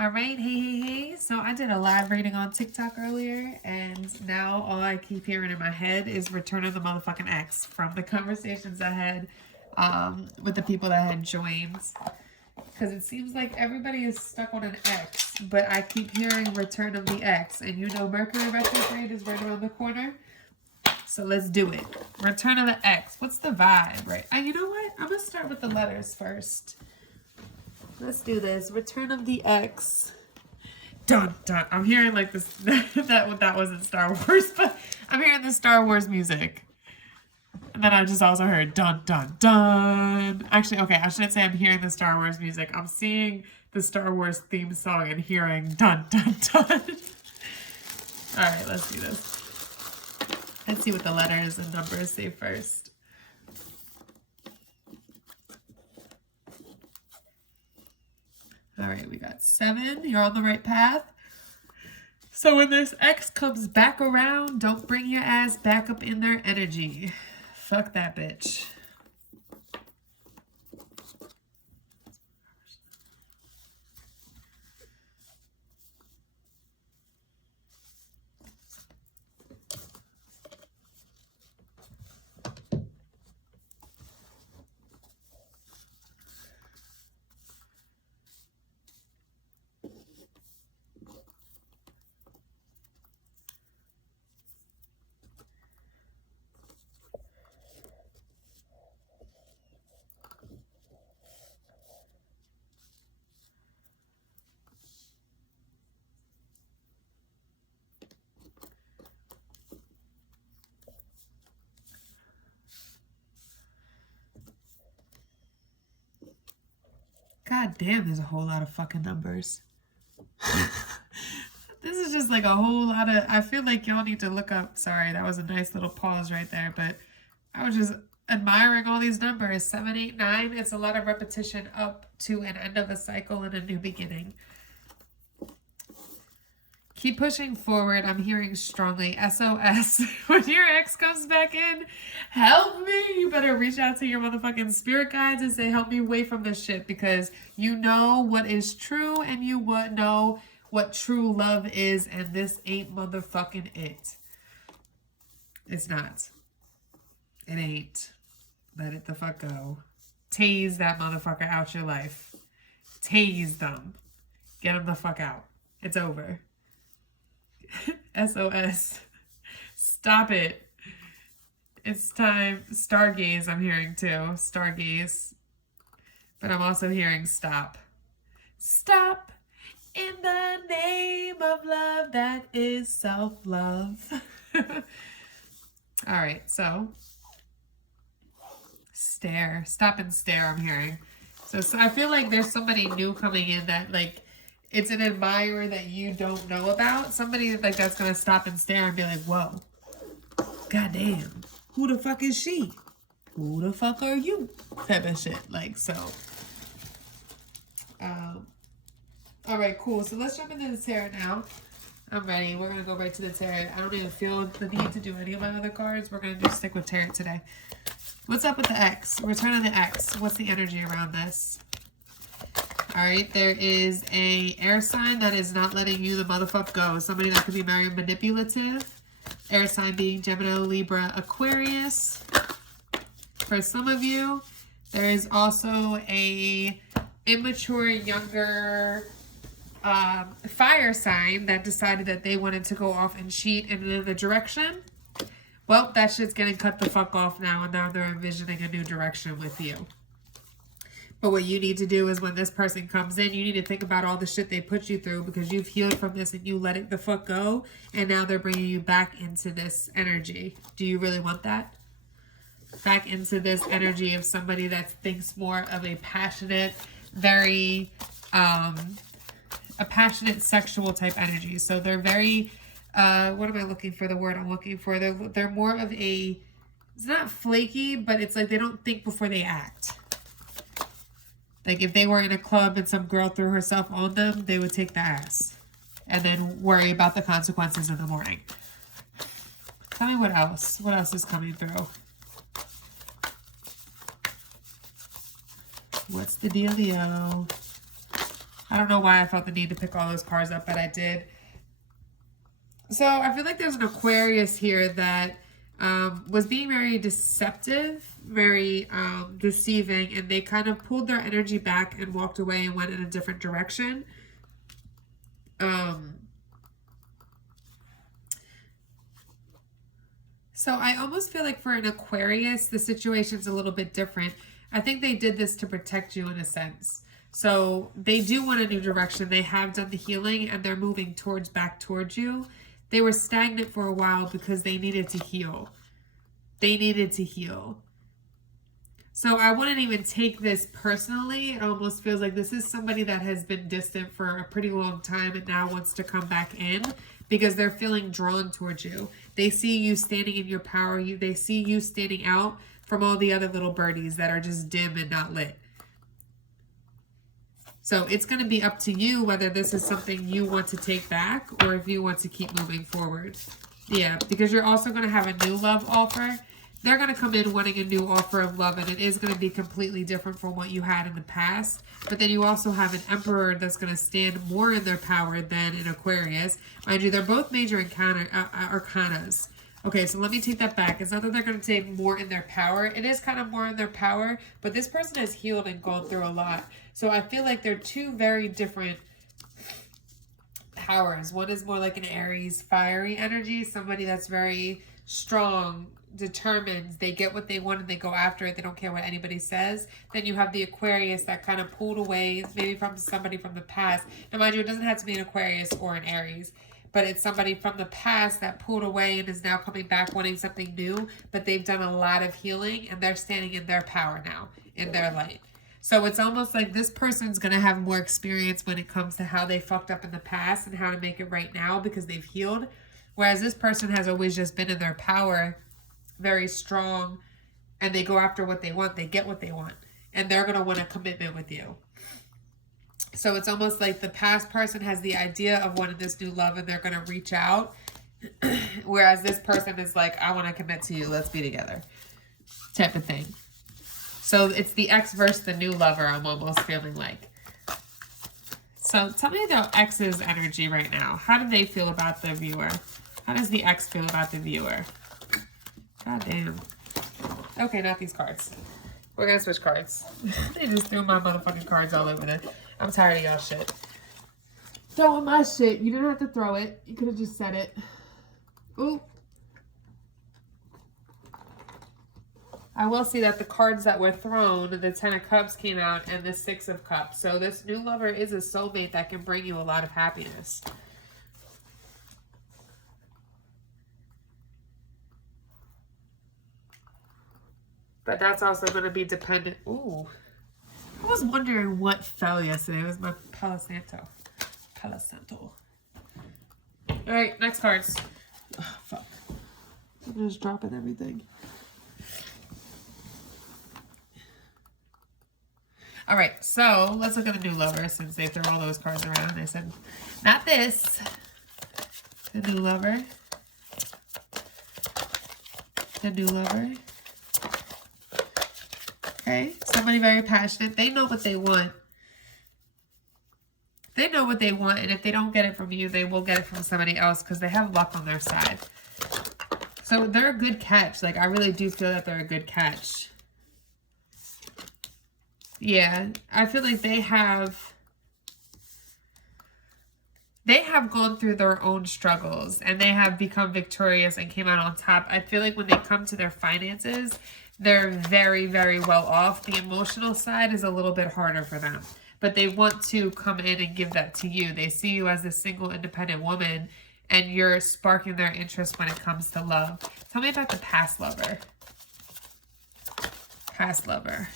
All right, hey. So I did a live reading on TikTok earlier, and now all I keep hearing in my head is Return of the Motherfucking X from the conversations I had with the people that had joined. Because it seems like everybody is stuck on an X, but I keep hearing Return of the X, and you know Mercury retrograde is right around the corner. So let's do it. Return of the X. What's the vibe, right? You know what? I'm going to start with the letters first. Let's do this. Return of the X. Dun, dun. I'm hearing like this. that wasn't Star Wars, but I'm hearing the Star Wars music. And then I just also heard dun, dun, dun. Actually, okay, I shouldn't say I'm hearing the Star Wars music. I'm seeing the Star Wars theme song and hearing dun, dun, dun. All right, let's do this. Let's see what the letters and numbers say first. All right, we got 7. You're on the right path. So when this X comes back around, don't bring your ass back up in their energy. Fuck that bitch. God damn, there's a whole lot of fucking numbers. This is just like a whole lot of, I feel like y'all need to look up, sorry, that was a nice little pause right there, but I was just admiring all these numbers. 7, 8, 9, it's a lot of repetition up to an end of a cycle and a new beginning. Keep pushing forward. I'm hearing strongly SOS. When your ex comes back in, help me. You better reach out to your motherfucking spirit guides and say, help me away from this shit, because you know what is true and you would know what true love is, and this ain't motherfucking it. It's not. It ain't. Let it the fuck go. Tase that motherfucker out your life. Tase them. Get them the fuck out. It's over. SOS. Stop it. It's time. Stargaze, I'm hearing too. Stargaze. But I'm also hearing stop. Stop in the name of love that is self-love. All right, so stare. Stop and stare, I'm hearing. So I feel like there's somebody new coming in that, like, it's an admirer that you don't know about. Somebody like that's going to stop and stare and be like, whoa, goddamn, who the fuck is she? Who the fuck are you? Type of shit. Like, so. All right, cool. So let's jump into the tarot now. I'm ready. We're going to go right to the tarot. I don't even feel the need to do any of my other cards. We're going to just stick with tarot today. What's up with the X? Return of the X. What's the energy around this? All right, there is a air sign that is not letting you the motherfucker go. Somebody that could be very manipulative. Air sign being Gemini, Libra, Aquarius. For some of you, there is also a immature, younger fire sign that decided that they wanted to go off and cheat in another direction. Well, that shit's getting cut the fuck off now, and now they're envisioning a new direction with you. But what you need to do is when this person comes in, you need to think about all the shit they put you through, because you've healed from this and you let it the fuck go. And now they're bringing you back into this energy. Do you really want that? Back into this energy of somebody that thinks more of a passionate, very, a passionate sexual type energy. So they're very, what am I looking for? The word I'm looking for. They're more of a, it's not flaky, but it's like they don't think before they act. Like, if they were in a club and some girl threw herself on them, they would take the ass. And then worry about the consequences in the morning. Tell me what else. What else is coming through? What's the dealio? I don't know why I felt the need to pick all those cards up, but I did. So I feel like there's an Aquarius here that was being very deceptive, very deceiving, and they kind of pulled their energy back and walked away and went in a different direction. So I almost feel like for an Aquarius, the situation's a little bit different. I think they did this to protect you in a sense. So they do want a new direction. They have done the healing and they're moving back towards you. They were stagnant for a while because they needed to heal. They needed to heal. So I wouldn't even take this personally. It almost feels like this is somebody that has been distant for a pretty long time and now wants to come back in because they're feeling drawn towards you. They see you standing in your power. They see you standing out from all the other little birdies that are just dim and not lit. So it's going to be up to you whether this is something you want to take back or if you want to keep moving forward. Yeah, because you're also going to have a new love offer. They're going to come in wanting a new offer of love, and it is going to be completely different from what you had in the past. But then you also have an Emperor that's going to stand more in their power than an Aquarius. Mind you, they're both major arcanas. Okay, so let me take that back. It's not that they're going to take more in their power. It is kind of more in their power, but this person has healed and gone through a lot. So I feel like they're two very different powers. One is more like an Aries, fiery energy, somebody that's very strong, determined, they get what they want and they go after it. They don't care what anybody says. Then you have the Aquarius that kind of pulled away, maybe from somebody from the past. Now, mind you, it doesn't have to be an Aquarius or an Aries, but it's somebody from the past that pulled away and is now coming back wanting something new, but they've done a lot of healing and they're standing in their power now, in their light. So it's almost like this person's going to have more experience when it comes to how they fucked up in the past and how to make it right now because they've healed. Whereas this person has always just been in their power, very strong, and they go after what they want. They get what they want. And they're going to want a commitment with you. So it's almost like the past person has the idea of wanting this new love and they're going to reach out. Whereas this person is like, I want to commit to you. Let's be together. Type of thing. So it's the ex versus the new lover, I'm almost feeling like. So tell me about ex's energy right now. How do they feel about the viewer? How does the ex feel about the viewer? God damn. Okay, not these cards. We're going to switch cards. They just threw my motherfucking cards all over there. I'm tired of y'all shit. Throwing my shit. You didn't have to throw it. You could have just said it. Ooh. I will see that the cards that were thrown, the 10 of Cups came out and the 6 of Cups. So this new lover is a soulmate that can bring you a lot of happiness. But that's also going to be dependent. Ooh. I was wondering what fell yesterday. It was my Palo Santo. Palo Santo. Alright, next cards. Oh, fuck. I'm just dropping everything. Alright, so let's look at the new lover since they threw all those cards around. I said, not this. The new lover. The new lover. Okay, somebody very passionate. They know what they want. They know what they want, and if they don't get it from you, they will get it from somebody else because they have luck on their side. So they're a good catch. Like, I really do feel that they're a good catch. Yeah, I feel like they have gone through their own struggles and they have become victorious and came out on top. I feel like when they come to their finances, they're very, very well off. The emotional side is a little bit harder for them, but they want to come in and give that to you. They see you as a single, independent woman and you're sparking their interest when it comes to love. Tell me about the past lover. Past lover.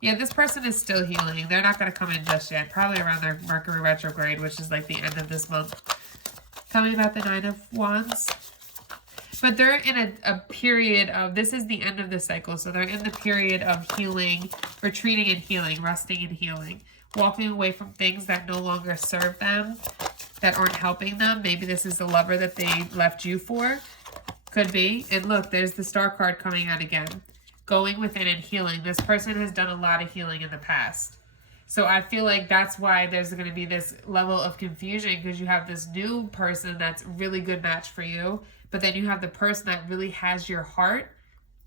Yeah, this person is still healing. They're not going to come in just yet. Probably around their Mercury retrograde, which is like the end of this month. Tell me about the 9 of Wands. But they're in a period of, this is the end of the cycle. So they're in the period of healing, retreating and healing, resting and healing. Walking away from things that no longer serve them, that aren't helping them. Maybe this is the lover that they left you for. Could be. And look, there's the Star card coming out again. Going within and healing. This person has done a lot of healing in the past. So I feel like that's why there's going to be this level of confusion, because you have this new person that's really good match for you, but then you have the person that really has your heart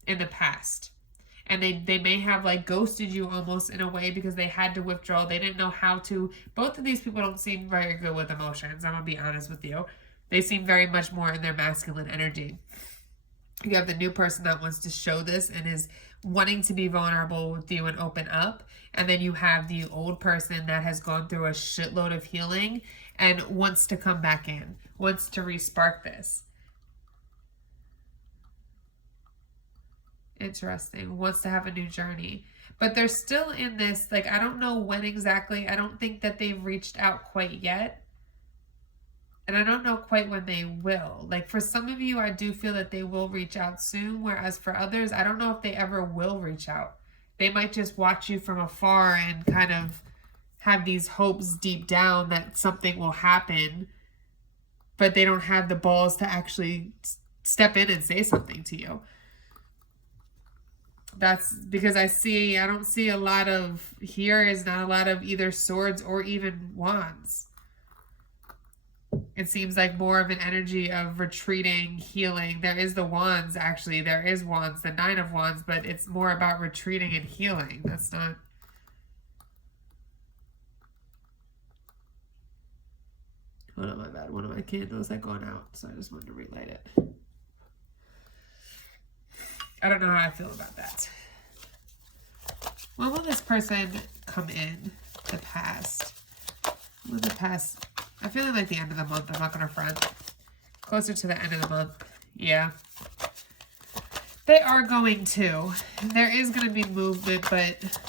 in the past. And they may have like ghosted you almost in a way because they had to withdraw. They didn't know how to. Both of these people don't seem very good with emotions. I'm going to be honest with you. They seem very much more in their masculine energy. You have the new person that wants to show this and is wanting to be vulnerable with you and open up. And then you have the old person that has gone through a shitload of healing and wants to come back in, wants to re-spark this. Interesting. Wants to have a new journey. But they're still in this, like, I don't know when exactly. I don't think that they've reached out quite yet. And I don't know quite when they will. Like, for some of you, I do feel that they will reach out soon. Whereas for others, I don't know if they ever will reach out. They might just watch you from afar and kind of have these hopes deep down that something will happen. But they don't have the balls to actually step in and say something to you. That's because I don't see a lot of, here is not a lot of either swords or even wands. It seems like more of an energy of retreating, healing. There is the wands, actually. There is wands, the 9 of wands, but it's more about retreating and healing. That's not... Oh no, my bad. One of my candles are going out, so I just wanted to relight it. I don't know how I feel about that. When will this person come in? The past. Will the past... I feel like the end of the month. I'm not going to front. Closer to the end of the month. Yeah. They are going to. There is going to be movement, but...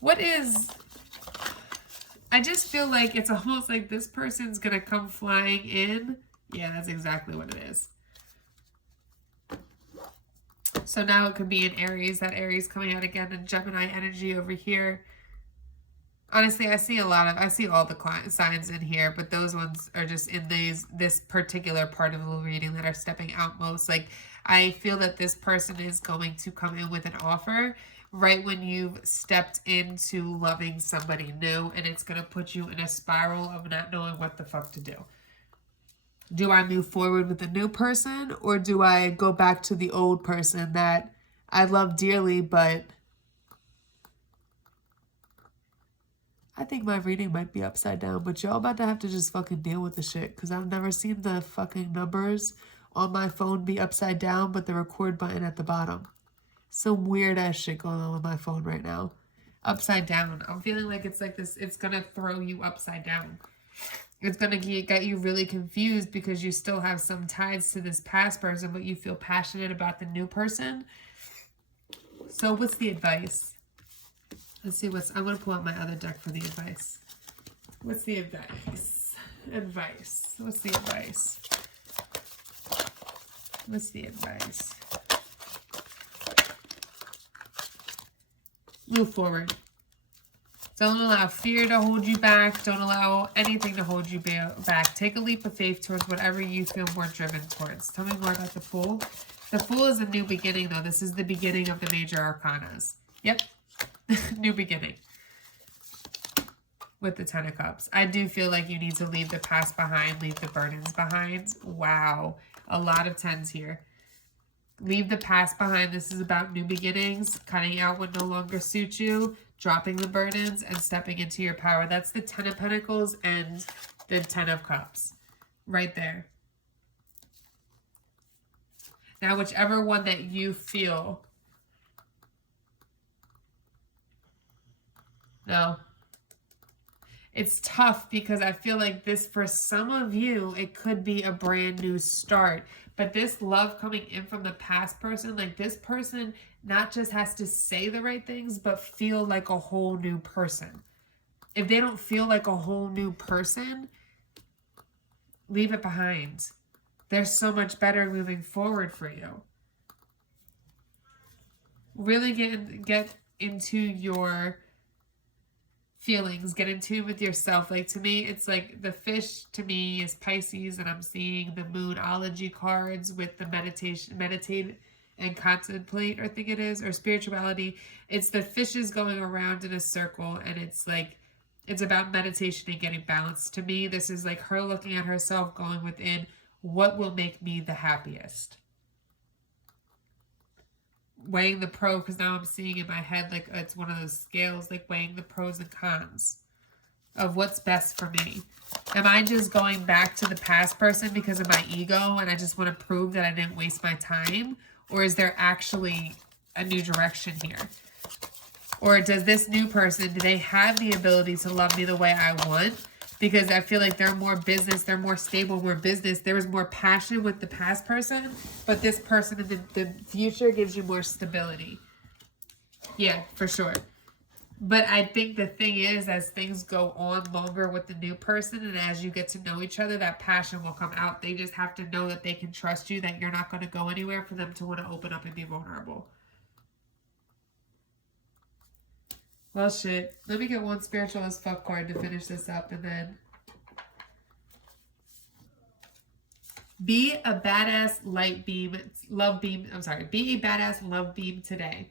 What is... I just feel like it's almost like this person's going to come flying in. Yeah, that's exactly what it is. So now it could be in Aries. That Aries coming out again in Gemini energy over here. Honestly, I see all the signs in here, but those ones are just in this particular part of the reading that are stepping out most. Like, I feel that this person is going to come in with an offer right when you've stepped into loving somebody new, and it's going to put you in a spiral of not knowing what the fuck to do. Do I move forward with the new person, or do I go back to the old person that I love dearly, but I think my reading might be upside down, but y'all about to have to just fucking deal with the shit, because I've never seen the fucking numbers on my phone be upside down, but the record button at the bottom. Some weird ass shit going on with my phone right now. Upside down. I'm feeling like it's like this, it's gonna throw you upside down. It's going to get you really confused because you still have some ties to this past person, but you feel passionate about the new person. So what's the advice? Let's see I'm going to pull out my other deck for the advice. What's the advice? Advice. What's the advice? What's the advice? Move forward. Don't allow fear to hold you back. Don't allow anything to hold you back. Take a leap of faith towards whatever you feel more driven towards. Tell me more about the Fool. The Fool is a new beginning, though. This is the beginning of the major arcanas. Yep. New beginning. With the 10 of Cups. I do feel like you need to leave the past behind. Leave the burdens behind. Wow. A lot of 10s here. Leave the past behind. This is about new beginnings. Cutting out what no longer suits you. Dropping the burdens and stepping into your power. That's the 10 of Pentacles and the 10 of Cups. Right there. Now, whichever one that you feel. No. It's tough because I feel like this, for some of you, it could be a brand new start. But this love coming in from the past person, like this person not just has to say the right things, but feel like a whole new person. If they don't feel like a whole new person, leave it behind. They're so much better moving forward for you. Really get into your feelings, get in tune with yourself. Like, to me, it's like the fish to me is Pisces, and I'm seeing the Moonology cards with the and contemplate, I think it is, or spirituality. It's the fishes going around in a circle, and it's like, it's about meditation and getting balanced. To me, this is like her looking at herself, going within, what will make me the happiest? Weighing the pro, because now I'm seeing in my head like it's one of those scales, like weighing the pros and cons of what's best for me. Am I just going back to the past person because of my ego and I just want to prove that I didn't waste my time? Or is there actually a new direction here? Or does this new person, do they have the ability to love me the way I want? Because I feel like they're more business, they're more stable, more business. There was more passion with the past person, but this person in the future gives you more stability. Yeah, for sure. But I think the thing is, as things go on longer with the new person and as you get to know each other, that passion will come out. They just have to know that they can trust you, that you're not going to go anywhere, for them to want to open up and be vulnerable. Well, shit. Let me get one spiritual as fuck card to finish this up, and then be a badass light beam, love beam. I'm sorry. Be a badass love beam today.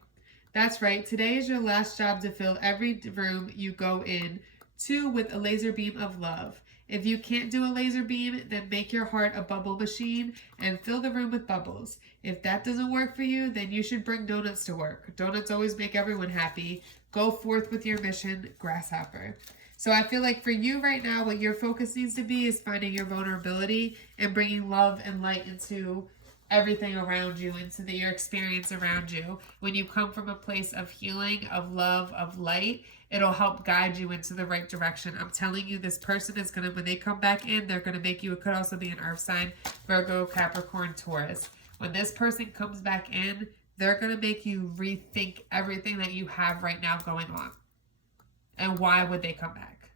That's right. Today is your last job to fill every room you go in to with a laser beam of love. If you can't do a laser beam, then make your heart a bubble machine and fill the room with bubbles. If that doesn't work for you, then you should bring donuts to work. Donuts always make everyone happy. Go forth with your mission, grasshopper. So I feel like for you right now, what your focus needs to be is finding your vulnerability and bringing love and light into everything around you, into your experience around you. When you come from a place of healing, of love, of light, it'll help guide you into the right direction. I'm telling you, this person is going to, when they come back in, they're going to make you, it could also be an earth sign, Virgo, Capricorn, Taurus. When this person comes back in, they're going to make you rethink everything that you have right now going on. And why would they come back?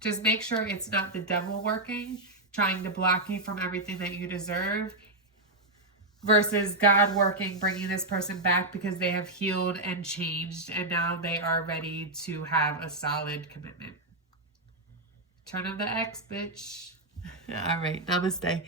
Just make sure it's not the devil working, trying to block you from everything that you deserve, versus God working, bringing this person back because they have healed and changed, and now they are ready to have a solid commitment. Turn of the X, bitch. All right. Namaste.